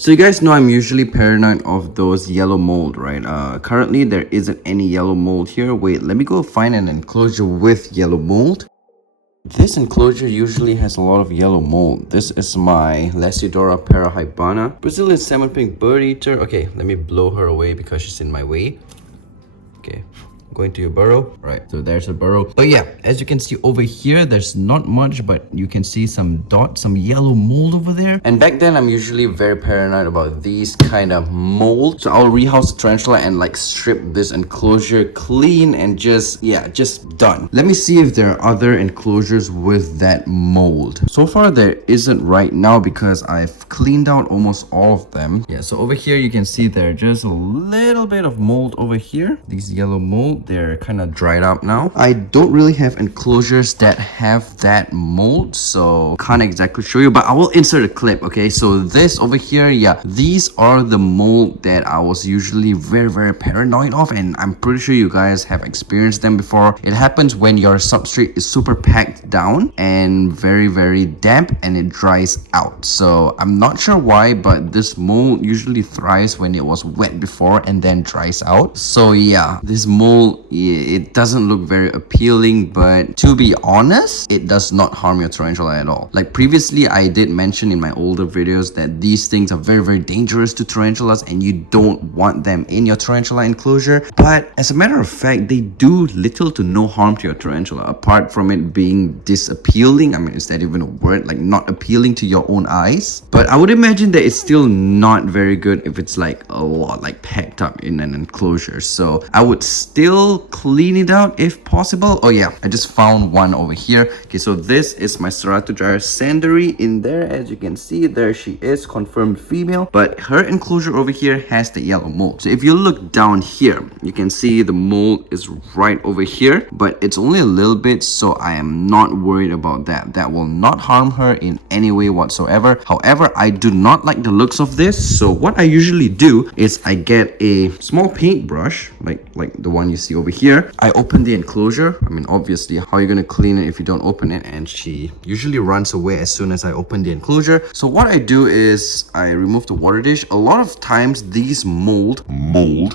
So you guys know I'm usually paranoid of those yellow mold, right? Currently there isn't any yellow mold here. Wait, let me go find an enclosure with yellow mold. This enclosure usually has a lot of yellow mold. This is my Lesidora parahybana, Brazilian salmon pink bird eater. Okay, let me blow her away because she's in my way. Okay, going to your burrow. Right, so there's a burrow. But yeah, as you can see over here, there's not much, but you can see some dots, some yellow mold over there. And back then, I'm usually very paranoid about these kind of mold. So I'll rehouse the tarantula and like strip this enclosure clean and just done. Let me see if there are other enclosures with that mold. So far, there isn't right now because I've cleaned out almost all of them. Yeah, so over here, you can see there's just a little bit of mold over here. These yellow mold, they're kind of dried up now. I don't really have enclosures that have that mold, so can't exactly show you, but I will insert a clip. Okay, so this over here, yeah, these are the mold that I was usually very paranoid of, and I'm pretty sure you guys have experienced them before. It happens when your substrate is super packed down and very damp and it dries out. So I'm not sure why, but this mold usually thrives when it was wet before and then dries out. So yeah, this mold, it doesn't look very appealing, but to be honest, it does not harm your tarantula at all. Like previously, I did mention in my older videos that these things are very dangerous to tarantulas and you don't want them in your tarantula enclosure. But as a matter of fact, they do little to no harm to your tarantula, apart from it being disappealing. I mean, is that even a word? Like not appealing to your own eyes. But I would imagine that it's still not very good if it's like a lot like packed up in an enclosure. So I would still clean it out if possible. Oh yeah, I just found one over here. Okay, so this is my Ceratogyrus sanderi in there. As you can see, there she is, confirmed female, but her enclosure over here has the yellow mold. So if you look down here, you can see the mold is right over here, but it's only a little bit, so I am not worried about that. That will not harm her in any way whatsoever. However, I do not like the looks of this, so what I usually do is I get a small paintbrush, like the one you see over here. I open the enclosure. I mean, obviously, how are you going to clean it if you don't open it? And she usually runs away as soon as I open the enclosure. So what I do is I remove the water dish. A lot of times these mold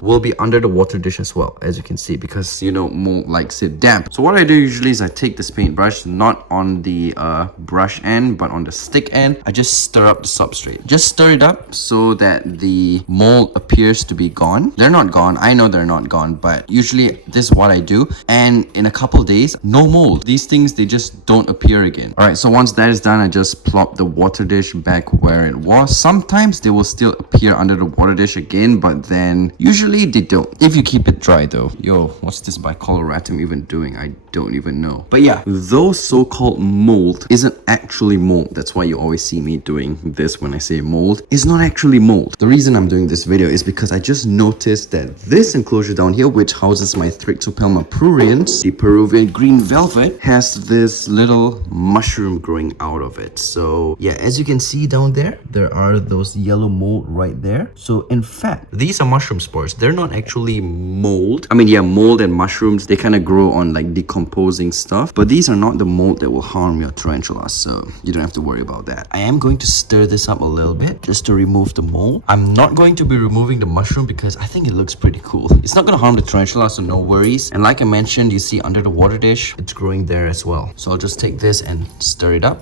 will be under the water dish as well, as you can see, because you know mold likes it damp. So what I do usually is I take this paintbrush, not on the brush end but on the stick end. I just stir up the substrate. Just stir it up so that the mold appears to be gone. They're not gone. I know they're not gone, but usually this is what I do, and in a couple days, no mold. These things, they just don't appear again. All right, so once that is done, I just plop the water dish back where it was. Sometimes they will still appear under the water dish again, but then usually they don't, if you keep it dry though. Yo, what's this bicoloratum even doing? I don't even know. But yeah, those so-called mold isn't actually mold. That's why you always see me doing this when I say mold. It's not actually mold. The reason I'm doing this video is because I just noticed that this enclosure down here, which houses my Thrixopelma pruriens, the Peruvian green velvet, has this little mushroom growing out of it. So yeah, as you can see down there, there are those yellow mold right there. So in fact, these are mushroom spores. They're not actually mold. I mean, yeah, mold and mushrooms, they kind of grow on like decomposing stuff, but these are not the mold that will harm your tarantula, so you don't have to worry about that. I am going to stir this up a little bit just to remove the mold. I'm not going to be removing the mushroom because I think it looks pretty cool. It's not going to harm the tarantula, so no worries. And like I mentioned, you see under the water dish, it's growing there as well. So I'll just take this and stir it up.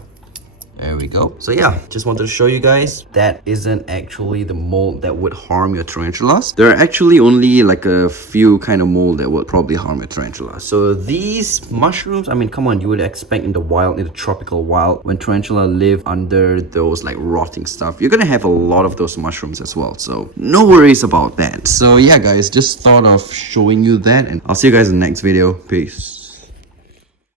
There we go. So yeah, just wanted to show you guys that isn't actually the mold that would harm your tarantulas. There are actually only like a few kind of mold that would probably harm your tarantula. So these mushrooms, I mean, come on, you would expect in the wild, in the tropical wild, when tarantula live under those like rotting stuff, you're gonna have a lot of those mushrooms as well. So no worries about that. So yeah, guys, just thought of showing you that, and I'll see you guys in the next video. Peace.